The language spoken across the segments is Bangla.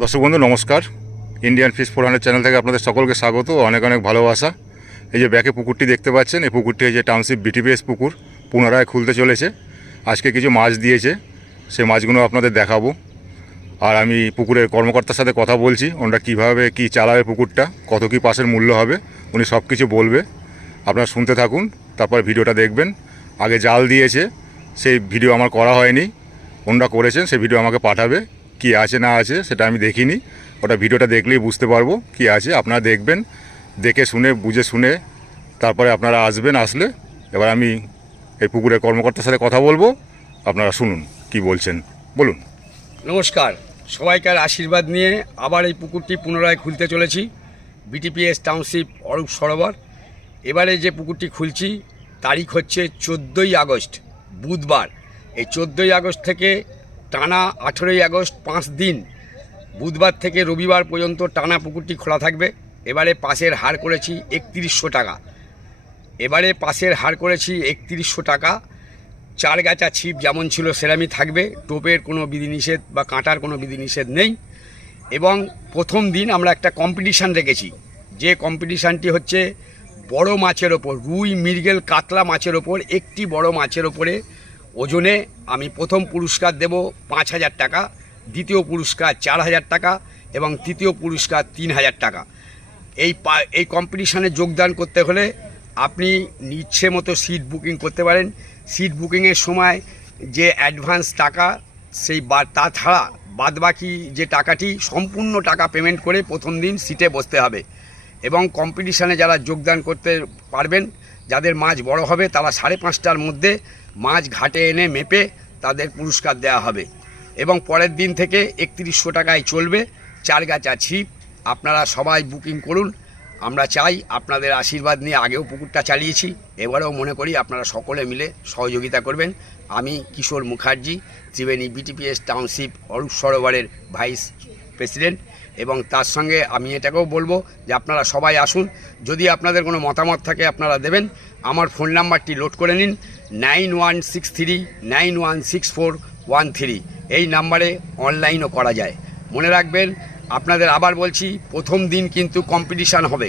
দর্শক বন্ধু নমস্কার, ইন্ডিয়ান ফিশ 400 চ্যানেল থেকে আপনাদের সকলকে স্বাগত, অনেক অনেক ভালোবাসা। এই যে ব্যাকে পুকুরটি দেখতে পাচ্ছেন, এই পুকুরটি এই যে টাউনশিপ বিটিপিএস পুকুর পুনরায় খুলতে চলেছে। আজকে কিছু মাছ দিয়েছে, সেই মাছগুলো আপনাদের দেখাবো। আর আমি পুকুরের কর্মকর্তার সাথে কথা বলছি, ওনারা কীভাবে কী চালাবে পুকুরটা, কত কী পাসের মূল্য হবে, উনি সব কিছু বলবে। আপনারা শুনতে থাকুন, তারপর ভিডিওটা দেখবেন। আগে জাল দিয়েছে, সেই ভিডিও আমার করা হয়নি, ওনারা করেছেন, সেই ভিডিও আমাকে পাঠাবে। কি আছে না আছে সেটা আমি দেখিনি, ওটা ভিডিওটা দেখলেই বুঝতে পারবো কি আছে। আপনারা দেখবেন, দেখে শুনে বুঝে শুনে তারপরে আপনারা আসবেন। আসলে এবার আমি এই পুকুরের কর্মকর্তার সাথে কথা বলবো, আপনারা শুনুন কি বলছেন, বলুন। নমস্কার, সবাইকার আশীর্বাদ নিয়ে আবার এই পুকুরটি পুনরায় খুলতে চলেছি। বিটিপিএস টাউনশিপ অরূপ সরোবর। এবারে যে পুকুরটি খুলছি তারিখ হচ্ছে 14ই আগস্ট বুধবার। এই 14ই আগস্ট থেকে টানা 18ই আগস্ট 5 দিন, বুধবার থেকে রবিবার পর্যন্ত টানা পুকুরটি খোলা থাকবে। এবারে পাসের হার করেছি 3100 টাকা। এবারে পাসের হার করেছি 3100 টাকা। 4 গাছা ছিপ যেমন ছিল সেরামই থাকবে, টোপের কোনো বিধিনিষেধ বা কাঁটার কোনো বিধিনিষেধ নেই। এবং প্রথম দিন আমরা একটা কম্পিটিশান রেখেছি, যে কম্পিটিশানটি হচ্ছে বড় মাছের ওপর, রুই মৃগেল কাতলা মাছের ওপর একটি বড় মাছের ওপরে ওজনে আমি প্রথম পুরস্কার দেব 5000 টাকা, দ্বিতীয় পুরস্কার 4000 টাকা এবং তৃতীয় পুরস্কার 3000 টাকা। এই কম্পিটিশানে যোগদান করতে হলে আপনি ইচ্ছে মতো সিট বুকিং করতে পারেন। সিট বুকিংয়ের সময় যে অ্যাডভান্স টাকা সেই তাছাড়া বাদবাকি যে টাকাটি সম্পূর্ণ টাকা পেমেন্ট করে প্রথম দিন সিটে বসতে হবে। এবং কম্পিটিশানে যারা যোগদান করতে পারবেন, যাদের মাছ বড় হবে, তারা 5:30টার মধ্যে মাছ ঘাটে এনে মেপে তাদের পুরস্কার দেওয়া হবে। এবং পরের দিন থেকে 3100 টাকায় চলবে 4 গাছা ছিপ। আপনারা সবাই বুকিং করুন। আমরা চাই আপনাদের আশীর্বাদ নিয়ে আগেও পুকুরটা চালিয়েছি, এবারেও মনে করি আপনারা সকলে মিলে সহযোগিতা করবেন। আমি কিশোর মুখার্জি, ত্রিবেণী বিটিপিএস টাউনশিপ অরূপ সরোবরের ভাইস প্রেসিডেন্ট। এবং তার সঙ্গে আমি এটাকেও বলবো যে আপনারা সবাই আসুন। যদি আপনাদের কোনো মতামত থাকে আপনারা দেবেন। আমার ফোন নাম্বারটি লোড করে নিন, 9163916413। এই নাম্বারে অনলাইনও করা যায়। মনে রাখবেন, আপনাদের আবার বলছি, প্রথম দিন কিন্তু কম্পিটিশান হবে।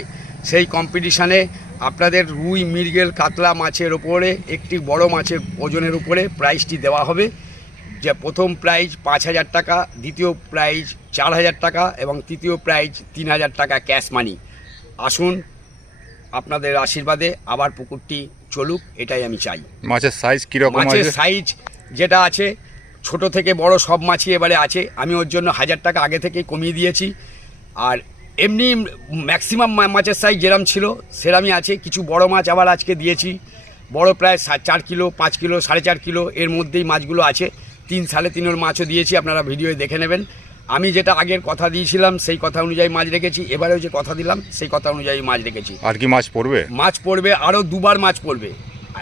সেই কম্পিটিশানে আপনাদের রুই মৃগেল কাতলা মাছের ওপরে একটি বড় মাছের ওজনের উপরে প্রাইজটি দেওয়া হবে। যে প্রথম প্রাইজ 5000 টাকা, দ্বিতীয় প্রাইজ 4000 টাকা এবং তৃতীয় প্রাইজ 3000 টাকা ক্যাশ মানি। আসুন, আপনাদের আশীর্বাদে আবার পুকুরটি চলুক, এটাই আমি চাই। মাছের সাইজ কীরকম? মাছের সাইজ যেটা আছে, ছোট থেকে বড় সব মাছই এবারে আছে। আমি ওর জন্য 1000 টাকা আগে থেকেই কমিয়ে দিয়েছি। আর এমনি ম্যাক্সিমাম মাছের সাইজ যেরাম ছিল সেরামই আছে। কিছু বড় মাছ আবার আজকে দিয়েছি, বড় প্রায় 4 কিলো, 5 কিলো, 4.5 কিলো এর মধ্যেই মাছগুলো আছে। 3, 3.5 মাছও দিয়েছি, আপনারা ভিডিওয়ে দেখে নেবেন। আমি যেটা আগের কথা দিয়েছিলাম সেই কথা অনুযায়ী মাছ রেখেছি, এবারেও যে কথা দিলাম সেই কথা অনুযায়ী মাছ রেখেছি। আর কি মাছ পড়বে? মাছ পড়বে আরও 2বার মাছ পড়বে।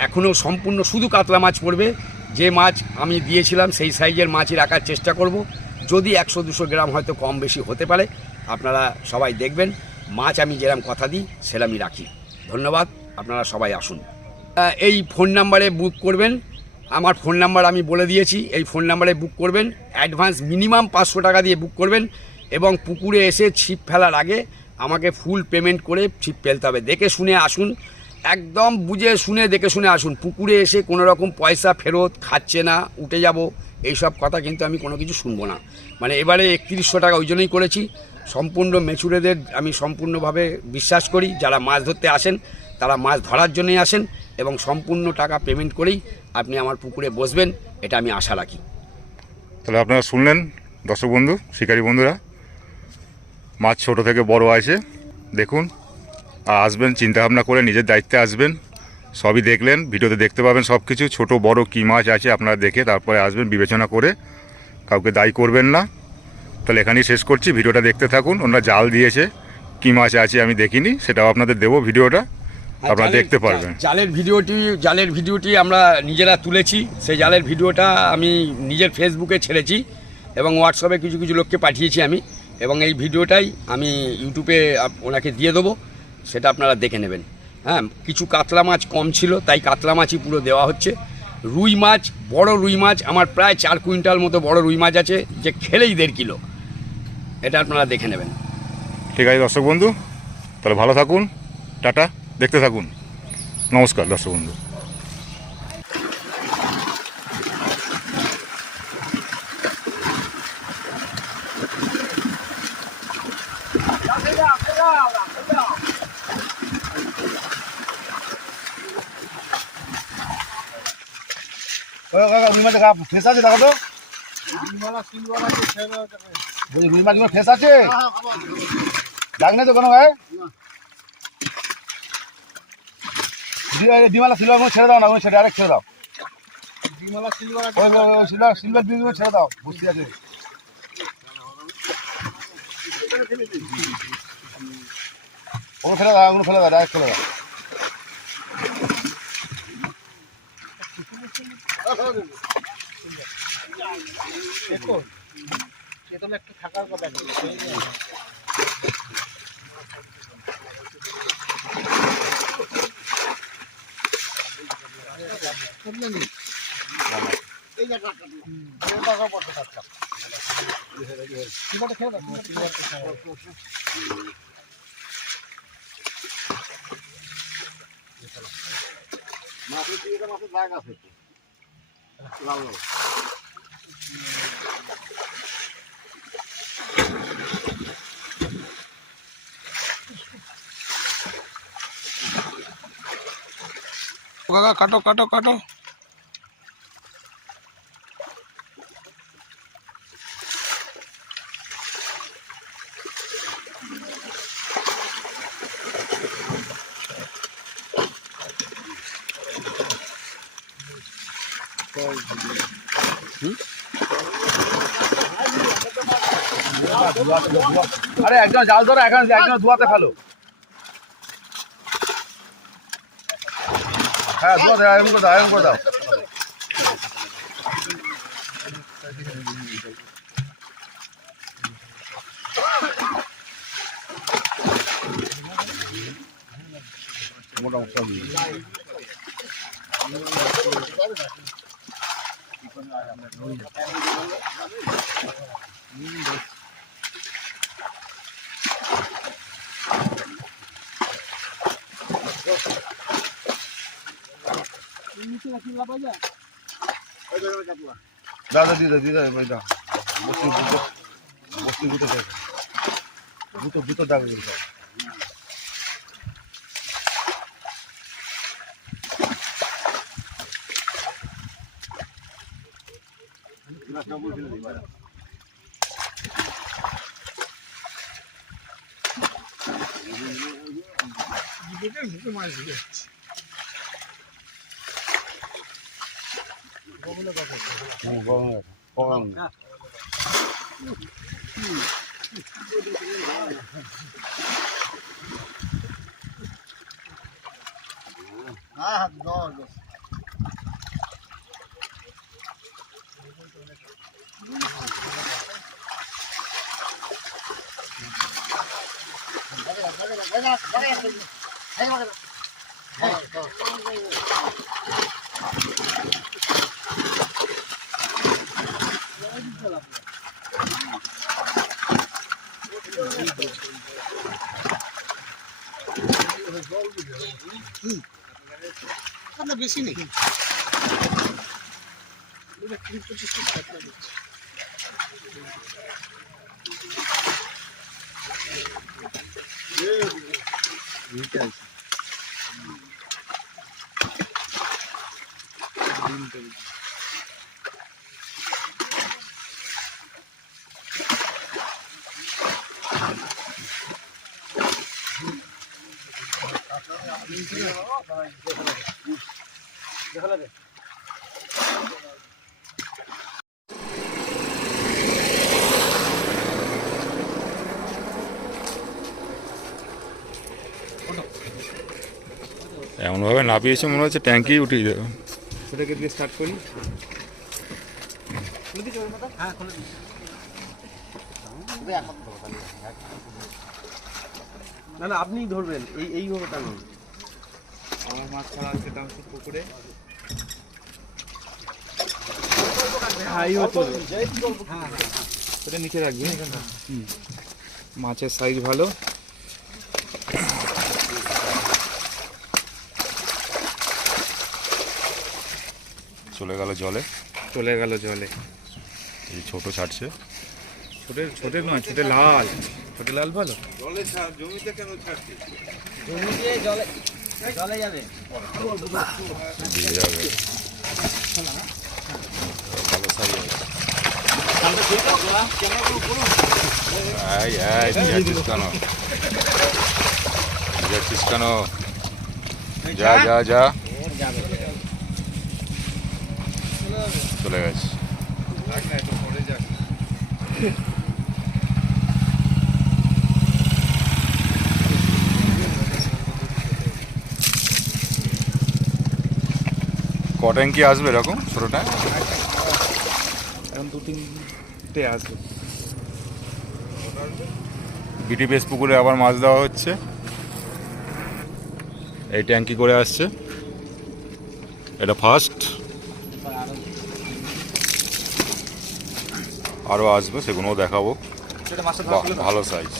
এখনও সম্পূর্ণ শুধু কাতলা মাছ পড়বে। যে মাছ আমি দিয়েছিলাম সেই সাইজের মাছই রাখার চেষ্টা করব। যদি 100-200 গ্রাম হয়তো কম বেশি হতে পারে, আপনারা সবাই দেখবেন। মাছ আমি যেরকম কথা দিই সেরকমই রাখি। ধন্যবাদ, আপনারা সবাই আসুন। এই ফোন নাম্বারে বুক করবেন, আমার ফোন নাম্বার আমি বলে দিয়েছি। এই ফোন নাম্বারে বুক করবেন, অ্যাডভান্স মিনিমাম 500 টাকা দিয়ে বুক করবেন। এবং পুকুরে এসে ছিপ ফেলার আগে আমাকে ফুল পেমেন্ট করে ছিপ ফেলতে হবে। দেখে শুনে আসুন, একদম বুঝে শুনে দেখে শুনে আসুন। পুকুরে এসে কোনো রকম পয়সা ফেরত, খাচ্ছে না, উঠে যাব, এইসব কথা কিন্তু আমি কোনো কিছু শুনবো না। মানে এবারে 3100 টাকা ওই জন্যই করেছি। সম্পূর্ণ মেচুরেদের আমি সম্পূর্ণভাবে বিশ্বাস করি। যারা মাছ ধরতে আসেন তারা মাছ ধরার জন্যই আসেন এবং সম্পূর্ণ টাকা পেমেন্ট করেই আপনি আমার পুকুরে বসবেন, এটা আমি আশা রাখি। তাহলে আপনারা শুনলেন দর্শক বন্ধু, শিকারী বন্ধুরা, মাছ ছোট থেকে বড় আছে, দেখুন। আর আসবেন চিন্তাভাবনা করে, নিজের দায়িত্বে আসবেন। সবই দেখলেন, ভিডিওতে দেখতে পাবেন সব কিছু, ছোট বড় কী মাছ আছে আপনারা দেখে তারপরে আসবেন, বিবেচনা করে। কাউকে দায়ী করবেন না। তাহলে এখানেই শেষ করছি, ভিডিওটা দেখতে থাকুন। ওনারা জাল দিয়েছে, কী মাছ আছে আমি দেখিনি, সেটাও আপনাদের দেবো ভিডিওটা, আপনারা দেখতে পারবেন। জালের ভিডিওটি আমরা নিজেরা তুলেছি। সেই জালের ভিডিওটা আমি নিজের ফেসবুকে ছেড়েছি এবং হোয়াটসঅ্যাপে কিছু কিছু লোককে পাঠিয়েছি আমি। এবং এই ভিডিওটাই আমি ইউটিউবে ওনাকে দিয়ে দেবো, সেটা আপনারা দেখে নেবেন। হ্যাঁ, কিছু কাতলা মাছ কম ছিল, তাই কাতলা মাছই পুরো দেওয়া হচ্ছে। রুই মাছ, বড় রুই মাছ আমার প্রায় 4 কুইন্টাল মতো বড় রুই মাছ আছে, যে খেলেই 1.5 কিলো। এটা আপনারা দেখে নেবেন। ঠিক আছে দর্শক বন্ধু, তাহলে ভালো থাকুন, টাটা, দেখতে থাকুন। নমস্কার দর্শক বন্ধু। ফেস আছে দেখো তো, ফেস আছে, ডাক নেই তো কোনো ভাই। ডিমালা সিলভার ছেড়ে দাও না, ওই ছেড়ে আরেক ছেড়ে দাও, সিলভার বিল ছেড়ে দাও, বুঝতে আছে। ওগুলো ফেলে দাও, ওগুলো ফেলে দাও, ডাইরেক্ট ফেলে দাও। একটু থাকার কথা কাকা কাটো কাটো কাটো। আরে একজন জাল ধরো, একজন ধোয়াতে ফেলো। হ্যাঁ ধোয়া দাও, এরকম করে দাও, এরকম করে দাও। মোটামুটি দাদা দিদা দিদা ভাই দাও, বস্তি দুটো দুটো দুটো দাগ দিতে। বেশি নেই। এমনভাবে নাপিয়েছে মনে হচ্ছে ট্যাঙ্কি উঠিয়ে দেবে। সেটাকে দিয়ে স্টার্ট করি। না না আপনিই ধরবেন, এইভাবে টানুন। আমার মাছ ছাড়া আছে টাউনশিপ পুকুরে। হ্যাঁ এইভাবে, হ্যাঁ সেটা নিচে রাখবি। মাছের সাইজ ভালো। চলে গেল জলে, চলে গেল জলে। এই ছোট ছাড়ছে। ছোটে নয়, ছোটে লাল। ছোটে লাল ভালো। দিয়ে যাবে, ভালো সাইজ আছে। যাচ্ছিস কেন, যাচ্ছিস কেন? যা যা যা, চলে গেছে। ক ট্যাঙ্কি আসবে এরকম ছোটোটা? এখন 2-3টে আসবে। বিটিপিএস পুকুরে আবার মাছ দেওয়া হচ্ছে, এই ট্যাঙ্কি করে আসছে, এটা ফার্স্ট। আরও আসবে, সেগুলোও দেখাবো। বাহ, ভালো সাইজ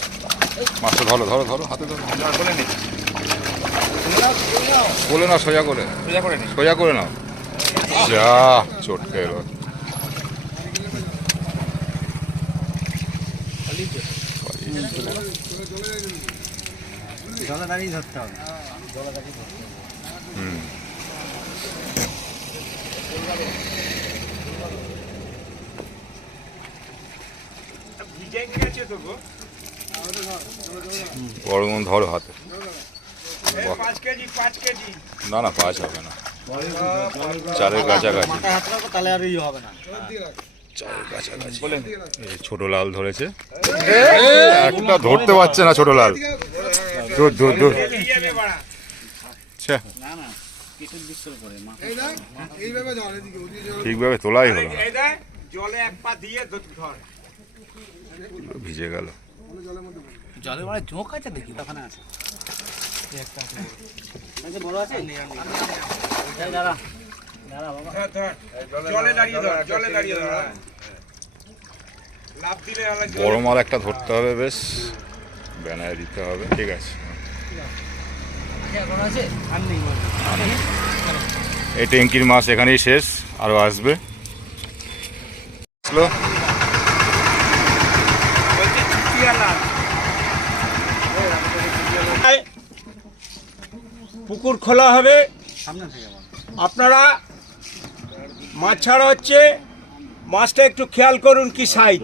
মাছটা। ধরো ধরো ধরো, হাতে ধরো, বলে নাও, সোজা করে, সোজা করে নাও। যা চটকে এলো। হুম, বড় মন ধরো হাতে। না না, 5 হবে না, 4-এর কাছাকাছি। চারের কাছাকাছি। এই ছোট লাল ধরেছে, একটা ধরতে পারছে না ছোট লাল। দূর দূর দূর, ঠিকভাবে তোলাই হলো না। ভিজে গেল। জলে মানে চোখ আছে দেখি ওখানে আছে বড় আছে বড় মাল একটা ধরতে হবে, বেশ ব্যানায় দিতে হবে। ঠিক আছে, এই ট্যাঙ্কির মাছ এখানেই শেষ, আরও আসবে। পুকুর খোলা হবে, আপনারা মাছ ছাড়া হচ্ছে, মাছটা একটু খেয়াল করুন কি সাইজ।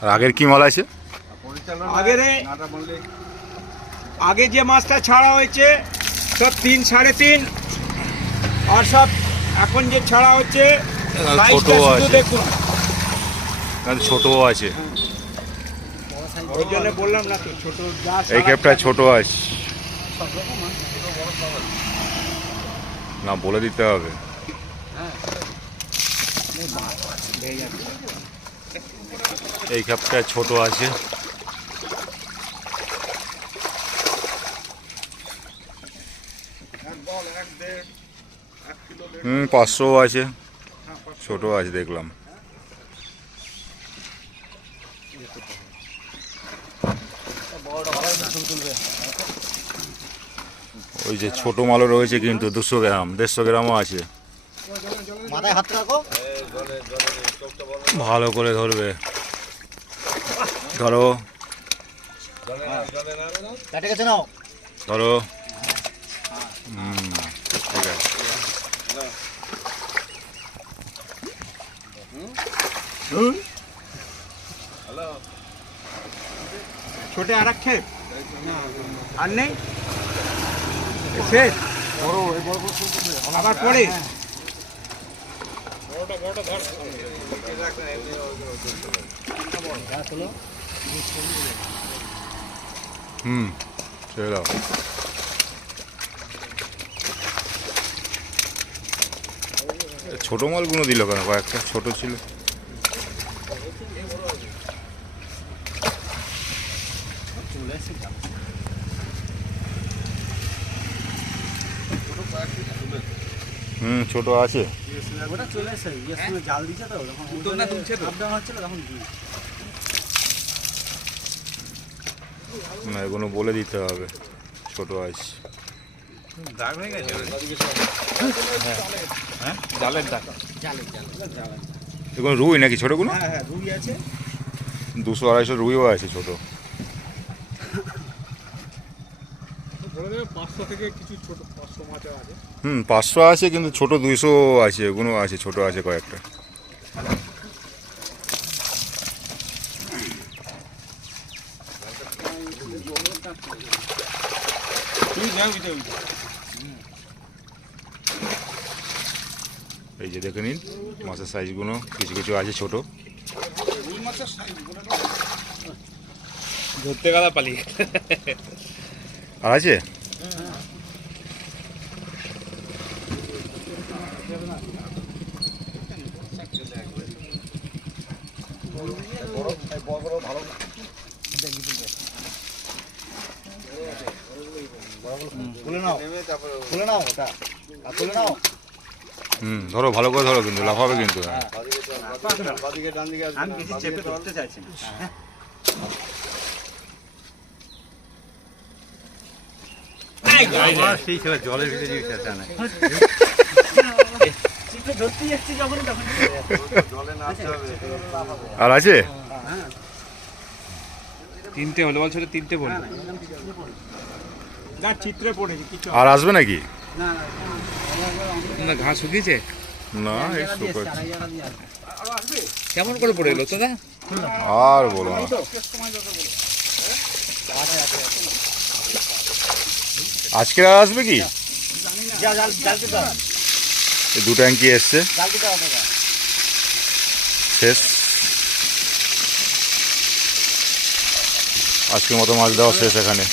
আর আগের কি মাল আছে? আগে যে মাছটা ছাড়া হয়েছে সব 3-3.5, আর সব এখন যে ছাড়া হচ্ছে সাইজটা ছোটও শুধু আছে। দেখুন। ছোটও আছে, ওই জন্য বললাম না তো, ছোট যা এই ক্যাপটায় ছোট আছে না, বলে দিতে হবে। এই ক্যাপটায় ছোট আছে। হুম, 500 আছে, ছোট আছে দেখলাম। ওই যে ছোট মালও রয়েছে কিন্তু 200 গ্রাম, 150 গ্রামও আছে। মাথায় হাত রাখো, ভালো করে ধরবে, ধরো কাটে গেছে নাও ধরো। ঠিক আছে, ছোটে আর এক খেপ আর নেই, শেষ আবার পরে। ছেড়ে দাও। ছোট মালগুলো দিল কেন? কয়েকটা ছোট ছিল। ছোট আছে। ওটা চলে এসে জাল দিচ্ছে তো, তখন তুলছে তো, আপ ডাউন হচ্ছিল তখন না এগুলো বলে দিতে হবে ছোট আছে। দাগ হয়ে গেছে হ্যাঁ জালের দাগ। এগুলো রুই নাকি ছোটগুলো? হ্যাঁ হ্যাঁ রুই আছে। 200-250 রুইও আছে ছোট। 500 থেকে কিছু ছোট 500 মাছও আছে। 500 আছে কিন্তু ছোট 200 আছে, এগুলো আছে ছোট আছে কয়েকটা। এই যে দেখে নিন মাছের সাইজগুলো, কিছু কিছু আছে ছোট। ধরতে গেলা পালিয়ে আর আছে তুলে নাও তুলে নাও ওটা আর তুলে নাও। ধরো ভালো করে ধরো কিন্তু লাফাবে কিন্তু। হ্যাঁ আমি কিছু চেপে ধরতে চাইছি না। সেই ছিল জলের ভিতরে না ধরতে যাচ্ছি যখন তখন আর আছে তিনটে হলো বলছো, তিনটে বললো। না চিত্রে পড়েনি কিছু। আর আসবে নাকি? না ঘাস শুকিয়েছে না এই শুকোচ্ছে। কেমন করে পড়ে এলো দাদা? আর বলো না, আজকে আর আসবে কি? জালতে দাও এই 2 ট্যাঙ্কি এসছে, জালতে দাও দাদা। শেষ। আজকের মতো মাছ দেওয়া শেষ এখানে।